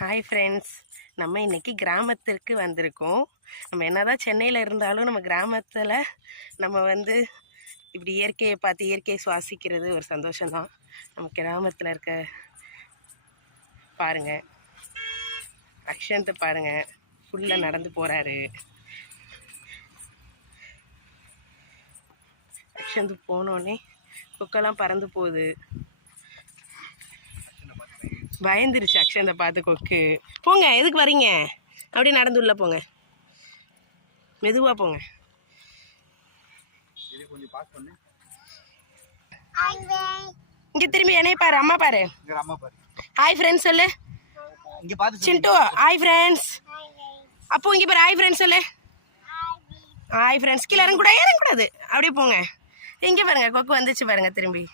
Hi friends, நம்ம இன்றைக்கி கிராமத்திற்கு வந்திருக்கோம். நம்ம என்னதான் சென்னையில் இருந்தாலும் நம்ம கிராமத்தில் நம்ம இப்படி இயற்கையை பார்த்து இயற்கையை சுவாசிக்கிறது ஒரு சந்தோஷம்தான். நம்ம கிராமத்தில் இருக்க பாருங்கள், அக்ஷந்தை பாருங்கள், ஃபுல்லாக நடந்து போகிறாரு. அக்ஷந்து போனோடனே கொக்கெல்லாம் பறந்து போகுது. பயந்துருச்சு அக்ஷந்தை பார்த்து கொக்கு. போங்க, எதுக்கு வரீங்க? அப்படியே நடந்து உள்ள போங்க, மெதுவாக போங்க. இங்க திரும்பி என்னைய பாரு, அம்மா பாரு. ஹாய் ஃப்ரெண்ட்ஸ் சொல்லு. சிண்டு ஹாய் ஃப்ரெண்ட்ஸ். அப்போ இங்கே பாரு, ஹாய் ஃப்ரெண்ட்ஸ் சொல்லு. Hi friends. கீழே இறங்கக்கூடாது, அப்படியே போங்க. இங்கே பாருங்க, கொக்கு வந்துச்சு பாருங்க திரும்பி.